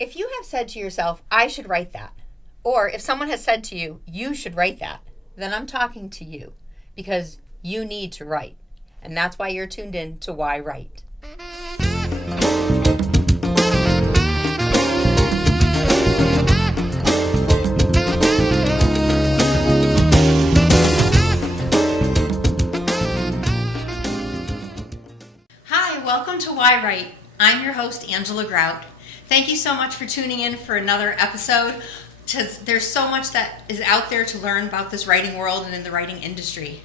If you have said to yourself, I should write that, or if someone has said to you, you should write that, then I'm talking to you because you need to write. And that's why you're tuned in to yWrite. Hi, welcome to yWrite. I'm your host, Angela Grout. Thank you so much for tuning in for another episode. There's so much that is out there to learn about this writing world and in the writing industry.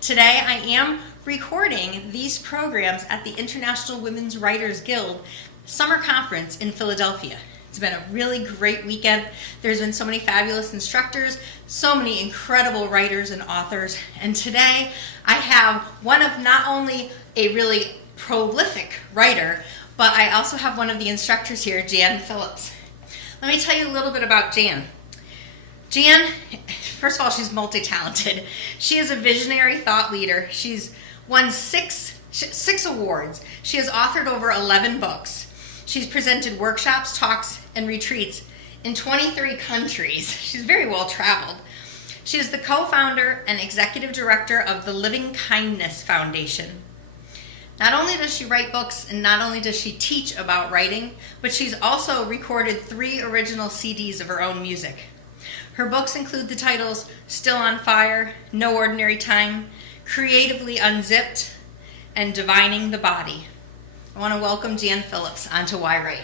Today I am recording these programs at the International Women's Writers Guild Summer Conference in Philadelphia. It's been a really great weekend. There's been so many fabulous instructors, so many incredible writers and authors, and today I have one of not only a really prolific writer, but I also have one of the instructors here, Jan Phillips. Let me tell you a little bit about Jan. Jan, first of all, she's multi-talented. She is a visionary thought leader. She's won six awards. She has authored over 11 books. She's presented workshops, talks, and retreats in 23 countries. She's very well traveled. She is the co-founder and executive director of the Livingkindness Foundation. Not only does she write books and not only does she teach about writing, but she's also recorded 3 original CDs of her own music. Her books include the titles Still on Fire, No Ordinary Time, Creatively Unzipped, and Divining the Body. I want to welcome Jan Phillips onto yWrite.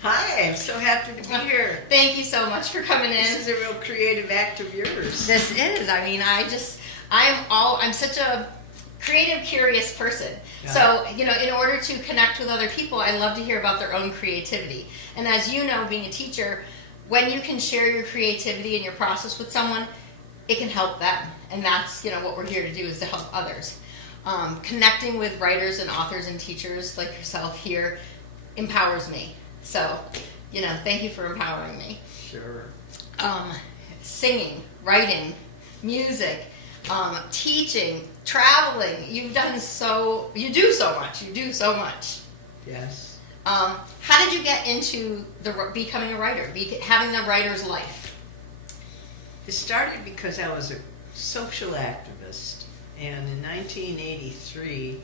Hi, I'm so happy to be here. Thank you so much for coming in. This is a real creative act of yours. This is. I mean, I'm such a creative, curious person. Yeah. So, in order to connect with other people, I love to hear about their own creativity. And as you know, being a teacher, when you can share your creativity and your process with someone, it can help them. And that's, what we're here to do, is to help others. Connecting with writers and authors and teachers like yourself here empowers me. So, thank you for empowering me. Sure. Singing, writing, music, teaching, traveling. You do so much. Yes. How did you get into becoming a writer, having the writer's life? It started because I was a social activist, and in 1983,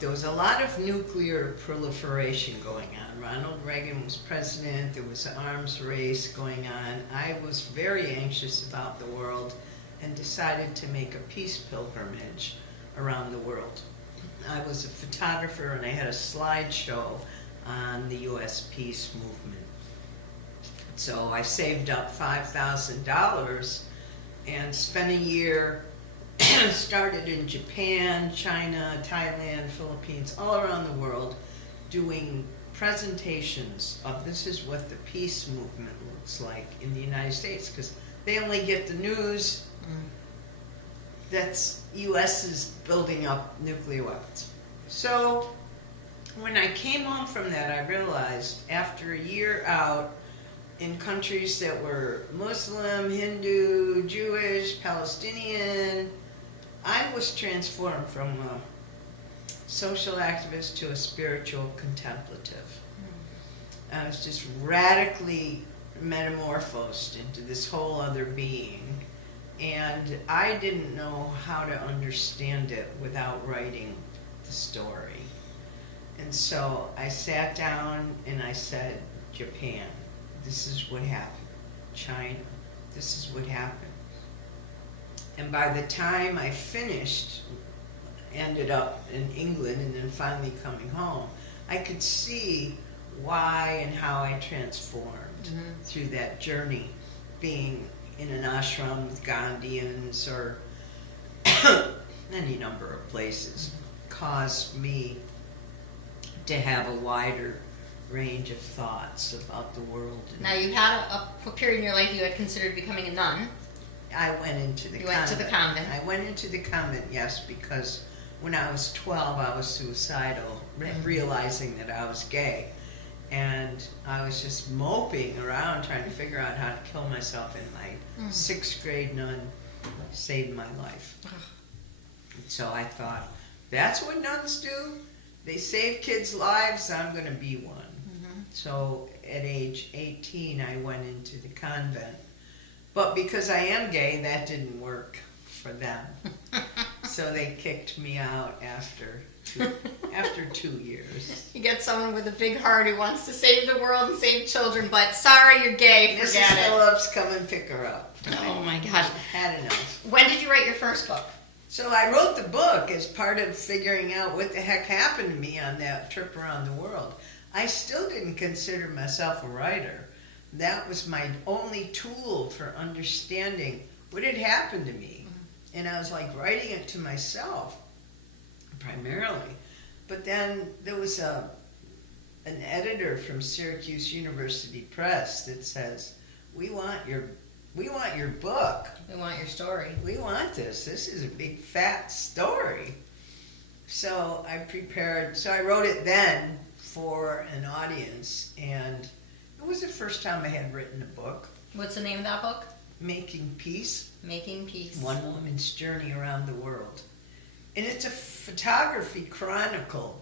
there was a lot of nuclear proliferation going on. Ronald Reagan was president, there was an arms race going on. I was very anxious about the world and decided to make a peace pilgrimage around the world. I was a photographer and I had a slideshow on the U.S. peace movement. So I saved up $5,000 and spent a year, started in Japan, China, Thailand, Philippines, all around the world, doing presentations of this is what the peace movement looks like in the United States, because they only get the news that's U.S. is building up nuclear weapons. So when I came home from that, I realized after a year out in countries that were Muslim, Hindu, Jewish, Palestinian, I was transformed from a social activist to a spiritual contemplative. I was just radically metamorphosed into this whole other being. And I didn't know how to understand it without writing the story. And so I sat down and I said, Japan, this is what happened. China, this is what happened. And by the time I finished, ended up in England and then finally coming home, I could see why and how I transformed through that journey, being in an ashram with Gandhians or any number of places, caused me to have a wider range of thoughts about the world. Now, you had a period in your life you had considered becoming a nun. I went into the convent. You went to the convent. I went into the convent, yes, because when I was 12, I was suicidal, realizing that I was gay. And I was just moping around trying to figure out how to kill myself, and my 6th grade nun saved my life. And so I thought, that's what nuns do? They save kids' lives, I'm going to be one. So at age 18, I went into the convent. But because I am gay, that didn't work for them. So they kicked me out after 2 years. You get someone with a big heart who wants to save the world and save children, but sorry, you're gay, forget Mrs. it. Phillips, come and pick her up. Oh my gosh. Had enough. When did you write your first book? So I wrote the book as part of figuring out what the heck happened to me on that trip around the world. I still didn't consider myself a writer. That was my only tool for understanding what had happened to me. And I was like writing it to myself, primarily. But then there was an editor from Syracuse University Press that says, we want your book. We want your story. We want this. This is a big fat story. So I wrote it then for an audience, and it was the first time I had written a book. What's the name of that book? Making Peace. Making Peace. One Woman's Journey Around the World. And it's a photography chronicle.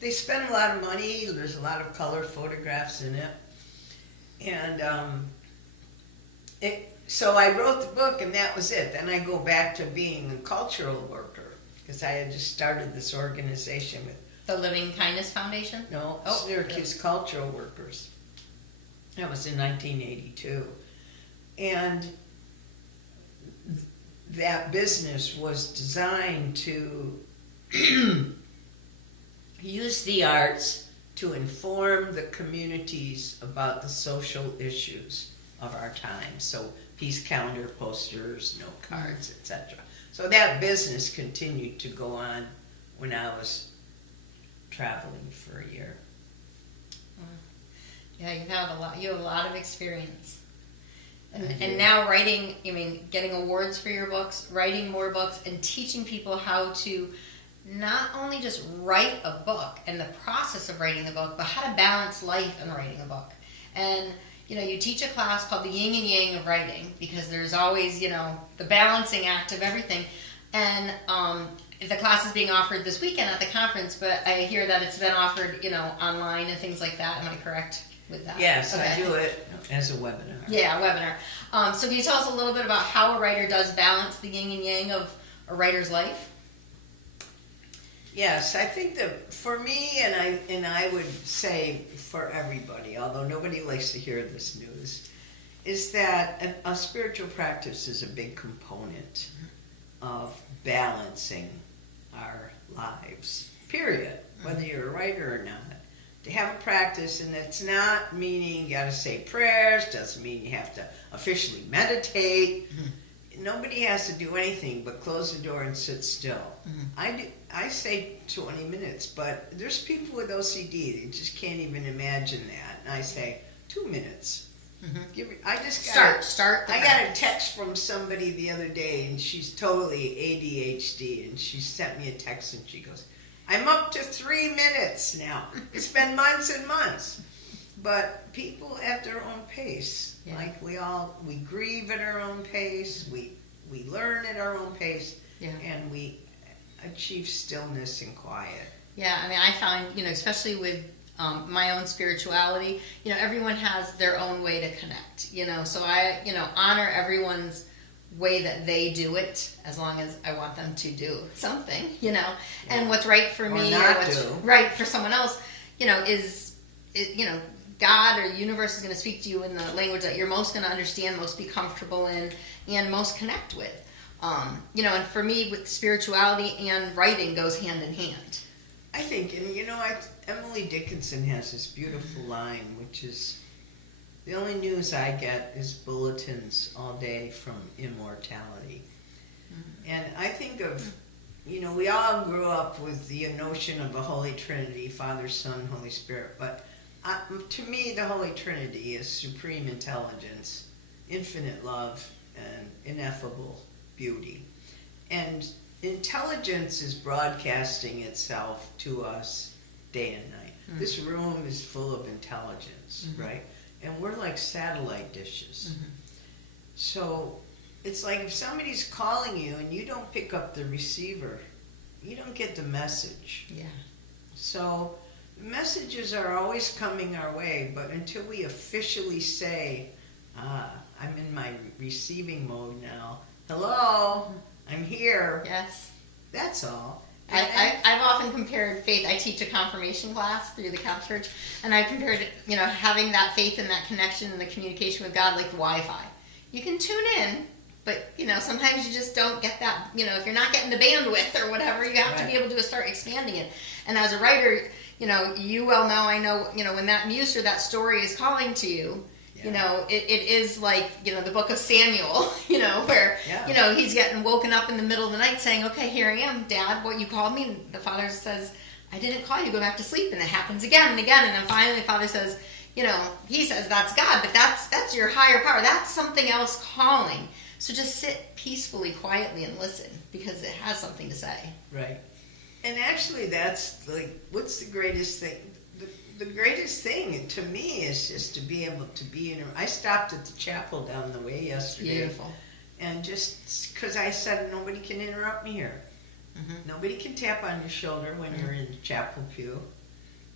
They spend a lot of money. There's a lot of color photographs in it. And so I wrote the book, and that was it. Then I go back to being a cultural worker, because I had just started this organization with The Livingkindness Foundation? Syracuse Cultural Workers. That was in 1982. And that business was designed to use the arts to inform the communities about the social issues of our time. So peace calendar posters, note cards, etc. So that business continued to go on when I was traveling for a year. Yeah, you have a lot of experience. And now writing, getting awards for your books, writing more books, and teaching people how to not only just write a book and the process of writing the book, but how to balance life and writing a book. And, you teach a class called the yin and yang of writing, because there's always, the balancing act of everything. And the class is being offered this weekend at the conference, but I hear that it's been offered, online and things like that. Am I correct with that? Yes, okay. I do it as a webinar. Yeah, a webinar. So can you tell us a little bit about how a writer does balance the yin and yang of a writer's life? Yes, I think that for me, and I would say for everybody, although nobody likes to hear this news, is that a spiritual practice is a big component of balancing our lives, period, whether you're a writer or not. To have a practice, and it's not meaning you got to say prayers, doesn't mean you have to officially meditate. Nobody has to do anything but close the door and sit still. I say 20 minutes, but there's people with OCD that just can't even imagine that. And I say 2 minutes. I got a text from somebody the other day, and she's totally ADHD, and she sent me a text, and she goes, I'm up to 3 minutes now. It's been months and months. But people at their own pace. Yeah. Like we grieve at our own pace, we learn at our own pace, and we achieve stillness and quiet. Yeah, I found, especially with my own spirituality, everyone has their own way to connect, so I, honor everyone's way that they do it, as long as I want them to do something, and what's right for me or what's right for someone else, is God or universe is going to speak to you in the language that you're most going to understand, most be comfortable in, and most connect with. And for me, with spirituality and writing goes hand in hand. I think, and Emily Dickinson has this beautiful line, which is, the only news I get is bulletins all day from immortality. And I think of, we all grew up with the notion of a Holy Trinity, Father, Son, Holy Spirit, but to me, the Holy Trinity is supreme intelligence, infinite love, and ineffable beauty. And intelligence is broadcasting itself to us day and night. This room is full of intelligence, right? And we're like satellite dishes. So it's like if somebody's calling you and you don't pick up the receiver, you don't get the message. Yeah. So Messages are always coming our way, but until we officially say, I'm in my receiving mode now. Hello, I'm here. Yes. That's all. I've often compared faith. I teach a confirmation class through the Catholic Church, and I compared, having that faith and that connection and the communication with God like the Wi-Fi. You can tune in, but, sometimes you just don't get that, if you're not getting the bandwidth or whatever, you have to be able to start expanding it. And as a writer, you well know, I know, when that muse or that story is calling to you, it is like, the book of Samuel, where, he's getting woken up in the middle of the night saying, okay, here I am, Dad, what you called me? And the father says, I didn't call you, go back to sleep. And it happens again and again. And then finally the father says, he says, that's God, but that's your higher power. That's something else calling. So just sit peacefully, quietly, and listen, because it has something to say. Right. And actually, that's like, what's the greatest thing? The greatest thing to me is just to be able to be in. I stopped at the chapel down the way yesterday. Beautiful. And just because I said nobody can interrupt me here. Mm-hmm. Nobody can tap on your shoulder when you're in the chapel pew.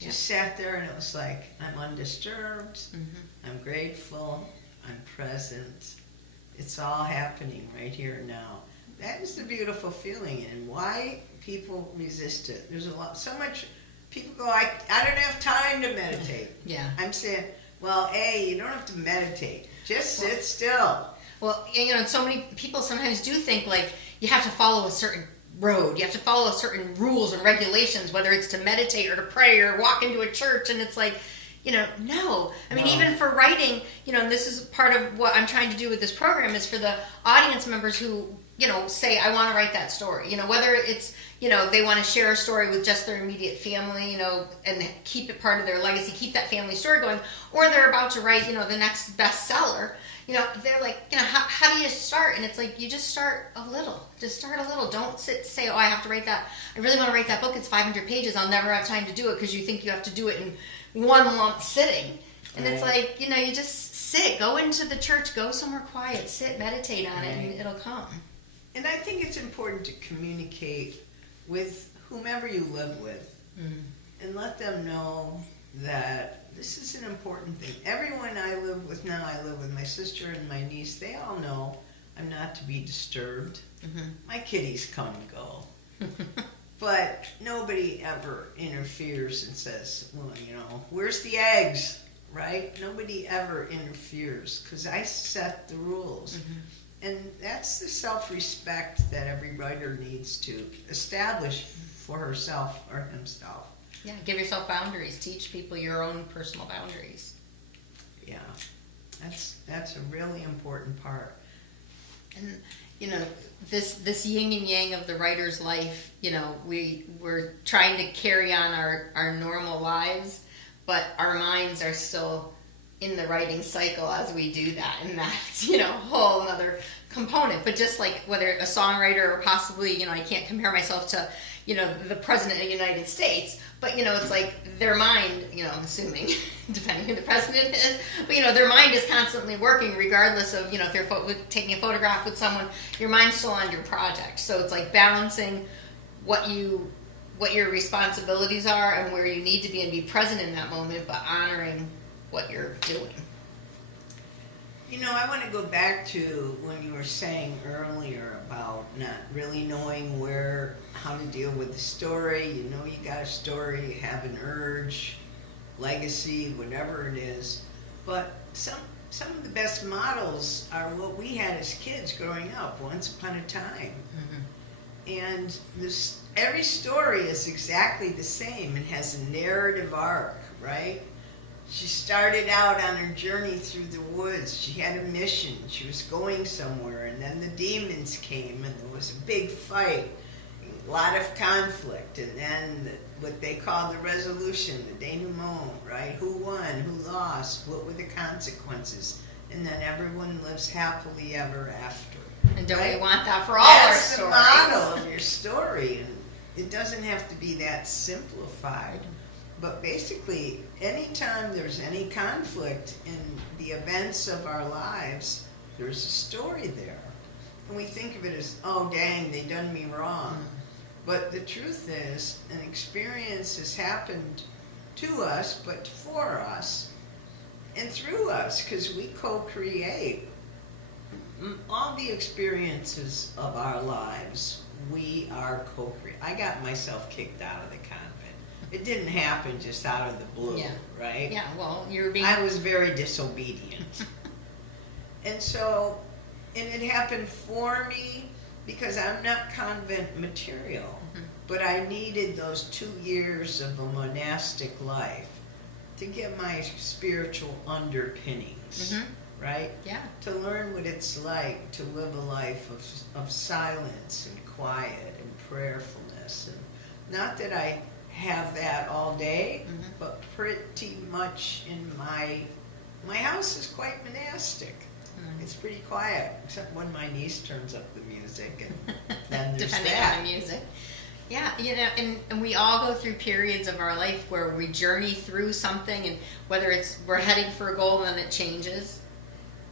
Just sat there and it was like, I'm undisturbed. Mm-hmm. I'm grateful. I'm present. It's all happening right here and now. That is the beautiful feeling, and why people resist it. There's so much. People go, I don't have time to meditate. Yeah. I'm saying, well, you don't have to meditate. Just sit still. Well, so many people sometimes do think like you have to follow a certain road. You have to follow certain rules and regulations, whether it's to meditate or to pray or walk into a church. And it's like, no. I mean, even for writing, and this is part of what I'm trying to do with this program is for the audience members who, say, I want to write that story. Whether it's, they want to share a story with just their immediate family, and keep it part of their legacy, keep that family story going, or they're about to write, the next bestseller. They're like, how do you start? And it's like, you just start a little. Just start a little. Don't say, I have to write that. I really want to write that book. It's 500 pages. I'll never have time to do it because you think you have to do it in one lump sitting. And it's like, you just sit. Go into the church. Go somewhere quiet. Sit. Meditate on it, and it'll come. And I think it's important to communicate with whomever you live with and let them know that this is an important thing. Everyone I live with now, I live with my sister and my niece, they all know I'm not to be disturbed. Mm-hmm. My kitties come and go. But nobody ever interferes and says, well, where's the eggs, right? Nobody ever interferes because I set the rules. Mm-hmm. And that's the self-respect that every writer needs to establish for herself or himself. Yeah, give yourself boundaries. Teach people your own personal boundaries. Yeah, that's a really important part. And this yin and yang of the writer's life. We're trying to carry on our normal lives, but our minds are still in the writing cycle as we do that, and that's a whole another component. But just like whether a songwriter or possibly I can't compare myself to the president of the United States, but it's like their mind, I'm assuming depending who the president is, but their mind is constantly working regardless of if they're taking a photograph with someone, your mind's still on your project. So it's like balancing what your responsibilities are and where you need to be and be present in that moment, but honoring what you're doing. I want to go back to when you were saying earlier about not really knowing how to deal with the story. You got a story, you have an urge, legacy, whatever it is. But some of the best models are what we had as kids growing up, once upon a time. Mm-hmm. And every story is exactly the same. It has a narrative arc, right? She started out on her journey through the woods. She had a mission. She was going somewhere, and then the demons came, and there was a big fight, a lot of conflict, and then what they call the resolution, the denouement, right? Who won? Who lost? What were the consequences? And then everyone lives happily ever after. And don't we want that for all our stories? That's the model of your story, and it doesn't have to be that simplified. But basically, anytime there's any conflict in the events of our lives, there's a story there. And we think of it as, oh, dang, they done me wrong. But the truth is, an experience has happened to us, but for us and through us, because we co-create all the experiences of our lives. We are co-create. I got myself kicked out of the convent. It didn't happen just out of the blue, Yeah. right? Yeah, well, you're being... I was very disobedient. And so, and it happened for me because I'm not convent material, but I needed those 2 years of a monastic life to get my spiritual underpinnings, right? Yeah. To learn what it's like to live a life of silence and quiet and prayerfulness. And not that I have that all day, but pretty much in my house is quite monastic. It's pretty quiet, except when my niece turns up the music, and then there's Depending that. on the music. Yeah, you know, and we all go through periods of our life where we journey through something, and whether it's we're heading for a goal and then it changes,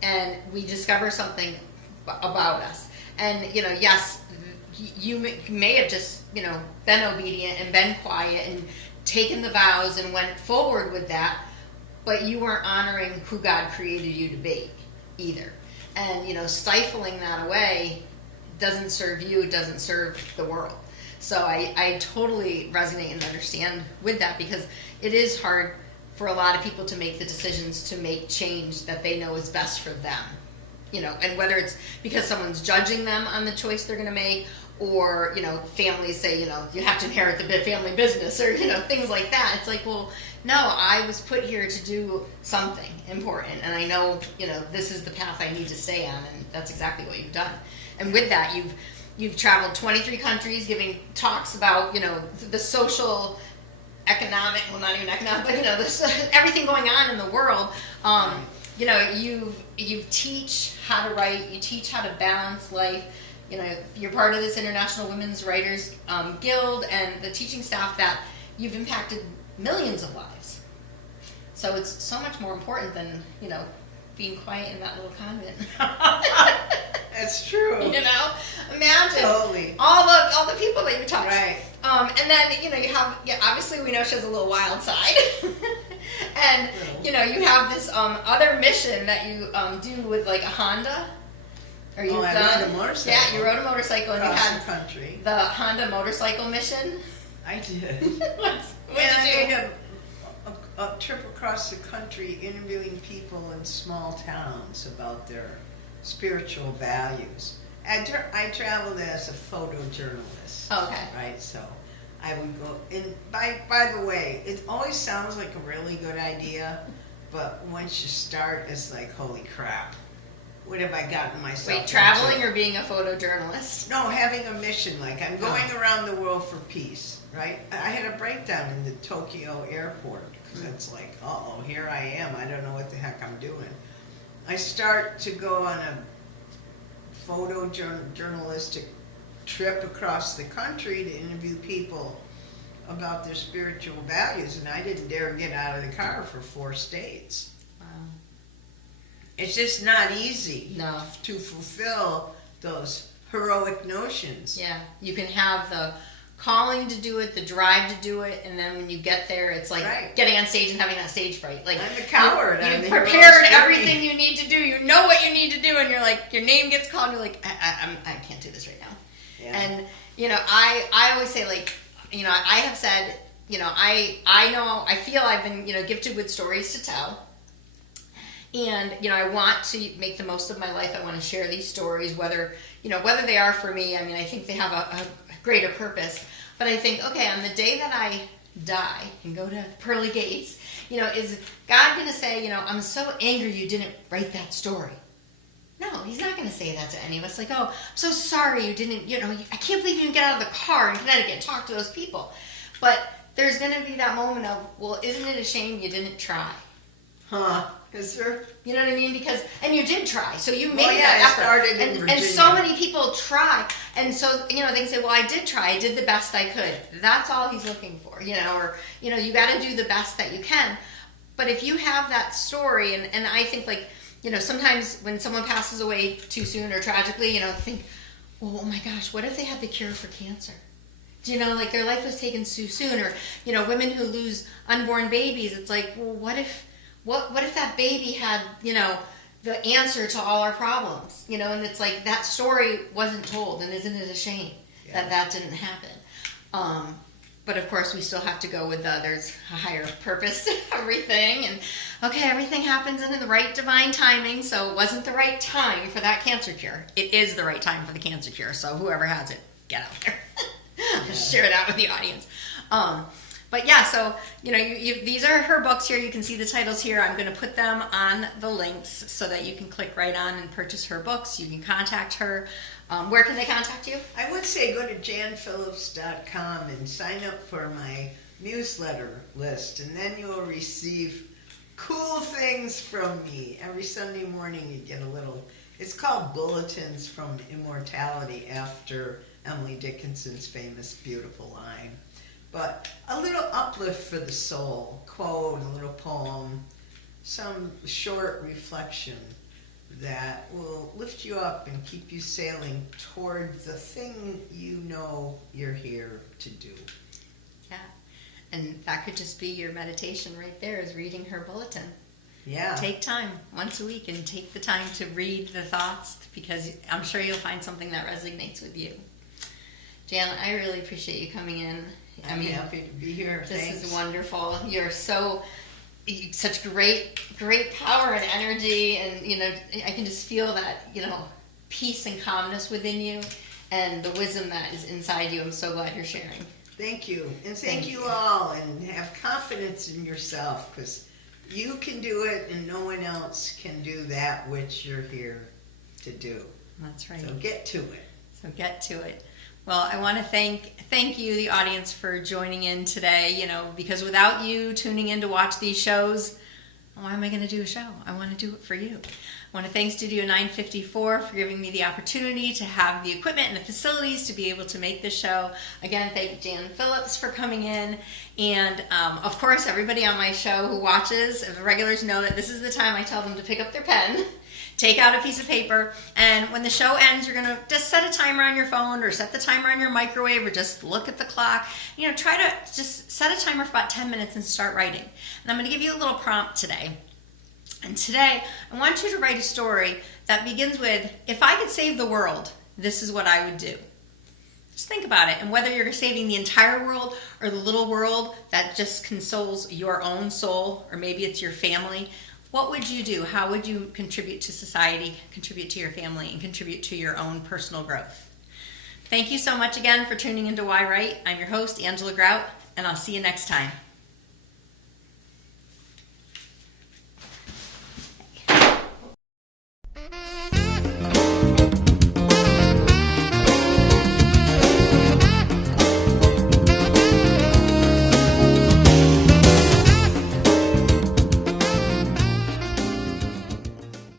and we discover something about us. And, you know, yes, you may have just, you know, been obedient and been quiet and taken the vows and went forward with that, but you weren't honoring who God created you to be either. And, you know, stifling that away doesn't serve you, it doesn't serve the world. So I totally resonate and understand with that, because it is hard for a lot of people to make the decisions to make change that they know is best for them. You know, and whether it's because someone's judging them on the choice they're going to make, or, you know, families say, you know, you have to inherit the family business, or, you know, things like that. It's like, well, no, I was put here to do something important, and I know, you know, this is the path I need to stay on, and that's exactly what you've done. And with that, you've traveled 23 countries giving talks about, you know, the social, economic, well, not even economic, but, you know, this, everything going on in the world. You know, you teach how to write, you teach how to balance life. You know, you're part of this International Women's Writers Guild and the teaching staff that you've impacted millions of lives. So it's so much more important than, you know, being quiet in that little convent. That's true. You know, imagine Totally. all the people that you touch. Right. And then, you know, you have, yeah, obviously we know she has a little wild side. And, you know, you have this other mission that you do with, like, a Honda. Or you've I rode a motorcycle. Yeah, you rode a motorcycle, and you Across had the country. the Honda motorcycle mission. I did. What'd And I you do? made a trip across the country interviewing people in small towns about their spiritual values. I traveled as a photojournalist. Oh, okay. Right, so I would go, and by the way, it always sounds like a really good idea, but once you start, it's like, holy crap, what have I gotten myself Wait, traveling into? or being a photojournalist? No, having a mission, like I'm going around the world for peace, right? I had a breakdown in the Tokyo airport, because it's like, uh-oh, here I am, I don't know what the heck I'm doing. I start to go on a photojournalistic trip across the country to interview people about their spiritual values, and I didn't dare get out of the car for 4 states. Wow. It's just not easy No. to fulfill those heroic notions. Yeah, you can have the calling to do it, the drive to do it, and then when you get there, it's like Right. getting on stage and having that stage fright. Like, I'm the coward. I'm You've the prepared hero's everything journey. you need to do. You know what you need to do, and you're like, your name gets called. And you're like, I can't do this right now. Yeah. And you know, I always say, like, you know, I have said, you know, I feel I've been, you know, gifted with stories to tell. And, you know, I want to make the most of my life. I want to share these stories, whether they are for me. I mean, I think they have a greater purpose. But I think, okay, on the day that I die and go to pearly gates, you know, is God going to say, you know, I'm so angry you didn't write that story? No, he's not going to say that to any of us. Like, oh, I'm so sorry you didn't, you know, I can't believe you didn't get out of the car in Connecticut and talk to those people. But there's going to be that moment of, well, isn't it a shame you didn't try? Huh? Is there? You know what I mean? Because, and you did try, so you made Well, yeah, that I effort. started in and Virginia. so many people try, and so, you know, they can say, well, I did try, I did the best I could. That's all he's looking for, you know, or, you know, you got to do the best that you can. But if you have that story, and I think, like, you know, sometimes when someone passes away too soon or tragically, you know, think, well, oh my gosh, what if they had the cure for cancer? you know, like their life was taken too soon, or, you know, women who lose unborn babies. It's like, well, what if that baby had, you know, the answer to all our problems, you know? And it's like that story wasn't told, and isn't it a shame that that didn't happen? But of course, we still have to go with there's a higher purpose to everything, and okay, everything happens in the right divine timing. So it wasn't the right time for that cancer cure. It is the right time for the cancer cure. So whoever has it, get out there. Share that with the audience. But yeah, so, you know, these are her books here. You can see the titles here. I'm going to put them on the links so that you can click right on and purchase her books. You can contact her. Where can they contact you? I would say go to janphillips.com and sign up for my newsletter list, and then you will receive cool things from me. Every Sunday morning you get a little, it's called Bulletins from Immortality, after Emily Dickinson's famous beautiful line. But a little uplift for the soul, quote, a little poem, some short reflection that will lift you up and keep you sailing toward the thing you know you're here to do. Yeah, and that could just be your meditation right there, is reading her bulletin. Yeah. Take time once a week and take the time to read the thoughts, because I'm sure you'll find something that resonates with you. Jan, I really appreciate you coming in. I'm happy to be here. This Thanks. is wonderful. You're such great power and energy, and, you know, I can just feel that, you know, peace and calmness within you, and the wisdom that is inside you. I'm so glad you're sharing. Thank you. And thank you all, and have confidence in yourself, because you can do it and no one else can do that which you're here to do. That's right. So get to it. So get to it. Well, I want to thank you, the audience, for joining in today, you know, because without you tuning in to watch these shows, why am I going to do a show? I want to do it for you. I want to thank Studio 954 for giving me the opportunity to have the equipment and the facilities to be able to make this show. Again, thank Jan Phillips for coming in. And, of course, everybody on my show who watches, the regulars, know that this is the time I tell them to pick up their pen, take out a piece of paper, and when the show ends, you're going to just set a timer on your phone, or set the timer on your microwave, or just look at the clock. You know, try to just set a timer for about 10 minutes and start writing. And I'm going to give you a little prompt today. And today, I want you to write a story that begins with, if I could save the world, this is what I would do. Just think about it, and whether you're saving the entire world or the little world that just consoles your own soul, or maybe it's your family, what would you do? How would you contribute to society, contribute to your family, and contribute to your own personal growth? Thank you so much again for tuning into yWrite. I'm your host, Angela Grout, and I'll see you next time.